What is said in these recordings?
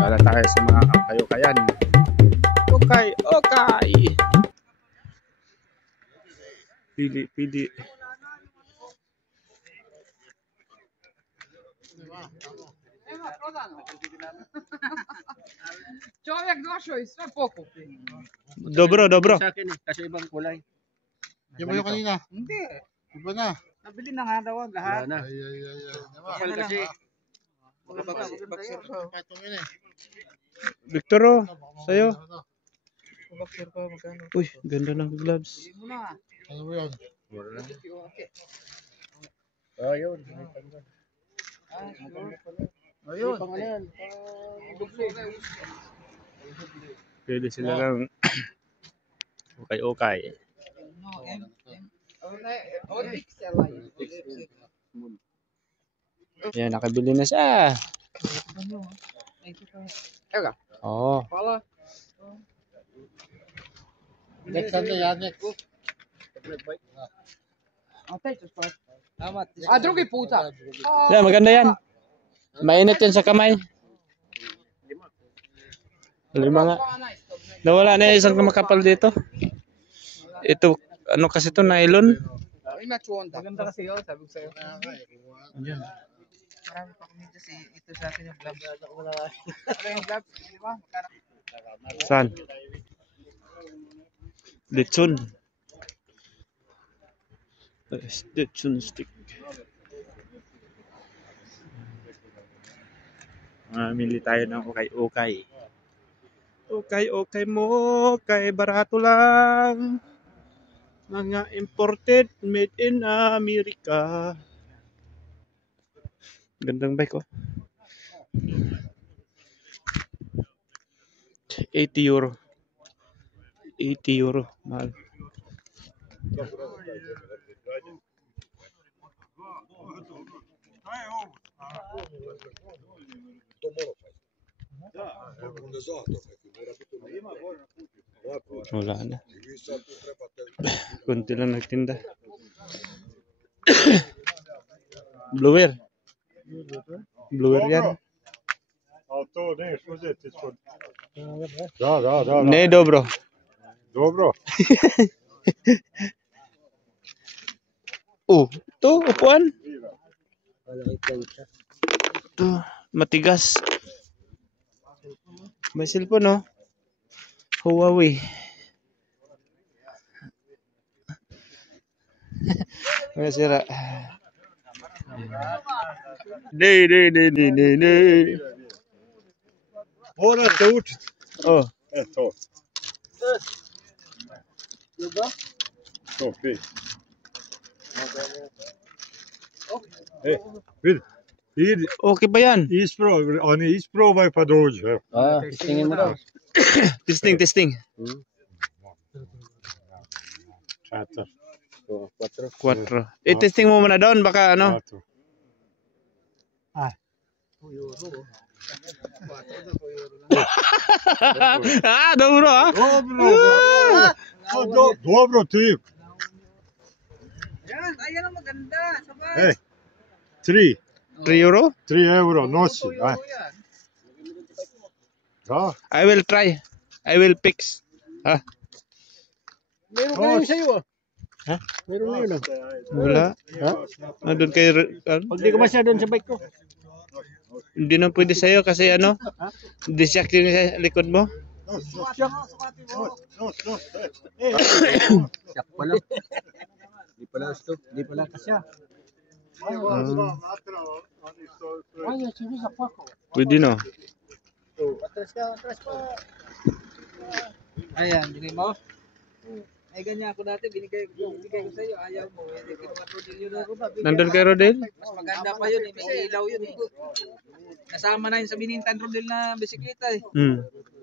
Wala tayo sa mga kayo-kayan. Okay, okay. Pili. Człowiek doszło i swój pokój. Dobro. Sa akin eh, kasi ibang kulay. Di ba yung kanina? Hindi. Iba na. Nabili na nga daw ang lahat. Wala na. Ay. Kapal kasi. Patong yun eh. Victoro, sa'yo. Bakit pa magkano? Uy, ganda ng gloves. Hindi mo na. Ano ba yun? Oh, yun. Ayun. Pangalan. Pwede sila lang. Okay. Yan, nakabili na siya. Oo. Next Sunday yan, next. А другий пута. Yan, maganda yan. Mainit yan sa kamay. Lima nga. Nawala na isang makapal dito. Ito, ano kasi to, nylon. Maganda kasi yun, sabi ko sa'yo. Marami pa kami kasi ito sa akin yung gloves. Ano yung gloves? Di ba? Saan? Lechon. Lechon stick. Mamili tayo ng okay. Okay mo, kay barato lang. Mga imported, made in America. Gandang bike oh. 80 euro. 80 euro. Mahal. Wala na. Kunti lang nagtinda. Blower yan. Da. Ne dobro. Dobro. Ito, upuan. Ito, matigas. May cellphone, no? Huawei. May sira. Day. Våra stort. Oh, Ett år. Sophie. okay ba yan? Isprova pa doon. Ah, tingin mo daw. Testing. 4. I-testing mo muna doon, baka ano? Dobro ah. Dobro typ. Ayan ang maganda. Sabay. 3 €3? euro. Nosi. Ja. I will try. I will fix. Meron ka yun sa'yo ah. Ha? Meron na yun ah. Wala. Nandun kay... Pag di ka masya doon sa bike ko. Hindi na pwede sa'yo kasi ano? Disyak yung sa likod mo. Siyak pala. Di pala gusto. Di pala kasya. Pwede no. Atras pa. Ayan, bigay mo. Ay, ganyan ako dati, binigay ko sa'yo, ayaw mo. Nandun kay Rodel? Mas maganda pa yun, may ilaw yun eh. Nasama na yun sa binintan Rodel na bisikleta eh.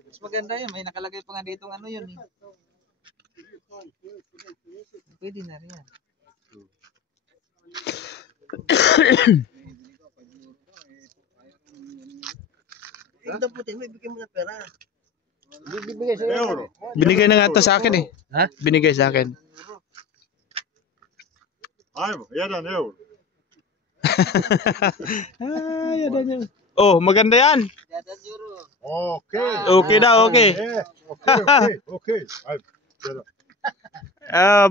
Mas maganda yun, may nakalagay pa nga dito ano yun eh. Pwede na rin yan. Ang puti mo, ibigay mo na pera. Bibigay sa'yo. Euro. Binigay na nga to sa akin eh. Ha? Binigay sa akin. Ajmo, 1 euro. Ay, yan yan. Oh, maganda yan. Dadan euro. Okay. Okay daw, okay. Yeah. Okay. Okay. Ay, pero,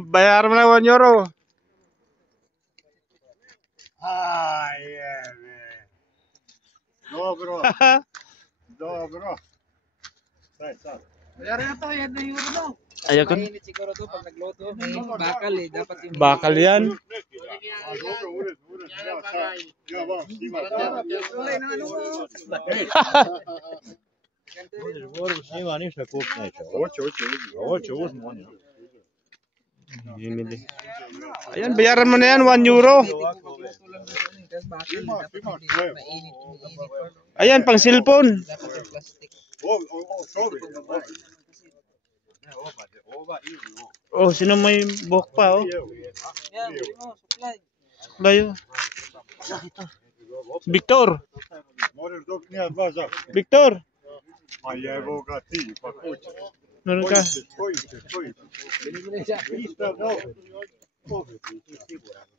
Bayaran mo na 1 euro. yeah, man. Dobro. Dobro. Saj. Bayaran na to, yan na euro daw. Ayoko. Mainit siguro to pag nagluto. May bakal eh. Dapat yung Bakal yan. Dobro, ured. Ja, sad. Ja, vam, snima. Tulay ng ano mo. Snima ništa kup neće. Hoće, uzmu oni. Ayan, bayaran mo na yan 1 euro. Tapos bakal eh. Dapat hindi mainit. Ayan, pang cellphone. Dapat yung plastic. sorry. Oh, sino may buhok pa, oh. Yan, bili mo. Supply. Layo. Victor. Moraš dok nije dva za. Victor. A jevo ga ti, pa kuće. Meron ka. Koji će. Ništa, dobro.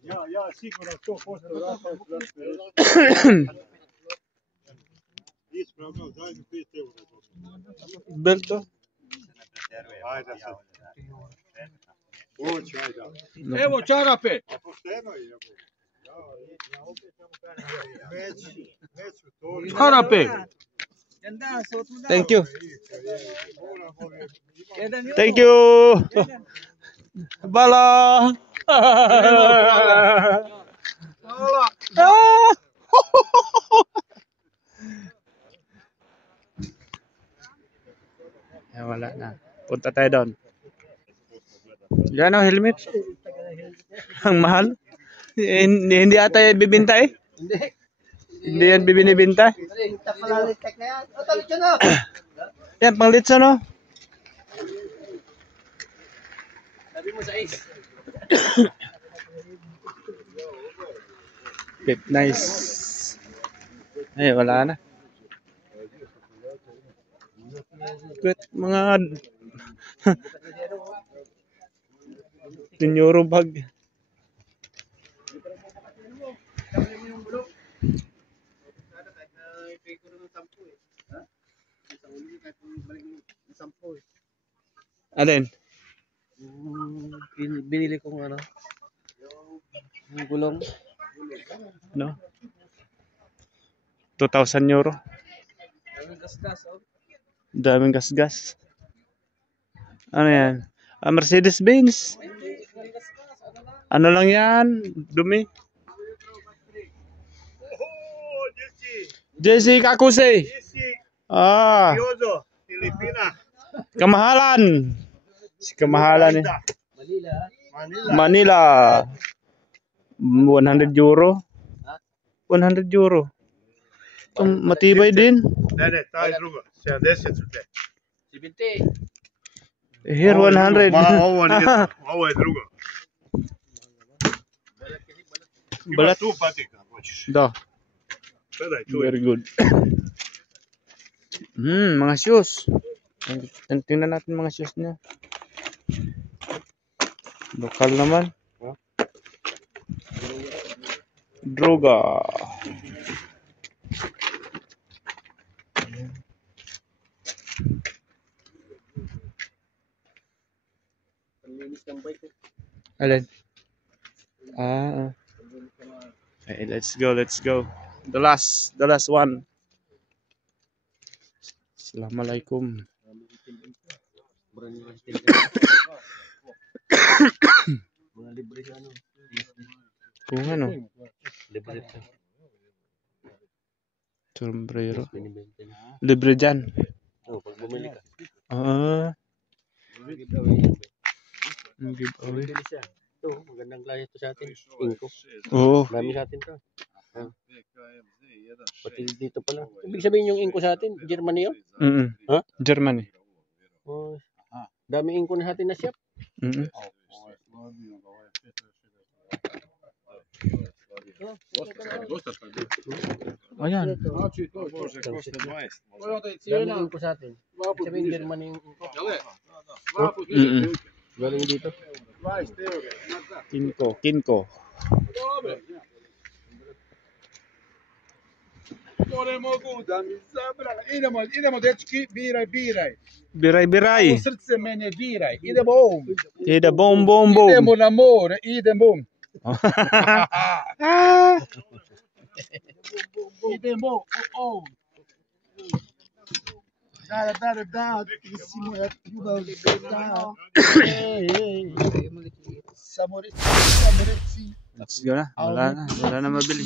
Ja siguran 100% ratam. Ispravno, daj mi 5 eura. Belto. Ajde sad. Hoću, ajde. Evo čarape. Pošteno je, jevo. Neću to. Čarape. Ganda, suot mo daw. Thank you. Dadan euro. Thank you. Bala. Wala na. Punta tayo doon. Yan o, helmet. Ang mahal. Hindi ata yan bibinta eh. Hindi yan bibinibinta. Yan, pang litso no? Sabi mo sa ace. Nice. Ay, wala na. Good, mga 10 euro bag. Alin? Binili kong ano, yung gulong. No? 2,000 euro. Daming gasgas. Oh. Daming gasgas. Ano yan? Mercedes-Benz. Ano lang yan? Dumi. Jesse Kakuse. Ah, Yozo, Filipina. kamahalan. Si kamahalan eh. Manila. Manila. 100 euro. 100 euro. Matibay din. Ne, taj drugo. 70 su te. 70. Here 100. Ovo je drugo. Ima Balat. tu patika, hoćeš. Da. Gledaj, tu je. Very good. Mga shoes. Tingnan natin mga shoes niya. Lokal naman. Droga. Alin? Okay, let's go. The last one. Assalamualaikum. Mga libre sa ano. Kung ano? Libre sa Sombrero. binibenta niya. Libre dyan. Oh, pag bumili ka. Giveaway. Bumili siya. Ito, magandang klase ito sa atin. Inko. Oo. Marami sa atin to. Pati dito pala. Ibig sabihin yung inko sa atin, Germany yun? Ha? Germany. Oh, dami inko na sa atin na shop. Ayan. Dami inko sa atin. Ibig sabihin Germany yung inko. Galing dito. Kinko. Moremo guda mi zabrala. Idemo dečki, biraj. Biray-biray. U srce mene diraj. Idemo ovom. Ida bom bom bom. Idemo na more, idemo. Idemo ovom. Da, tissimo e attiva da. Samoretsi. Let's go na. Wala na mabili.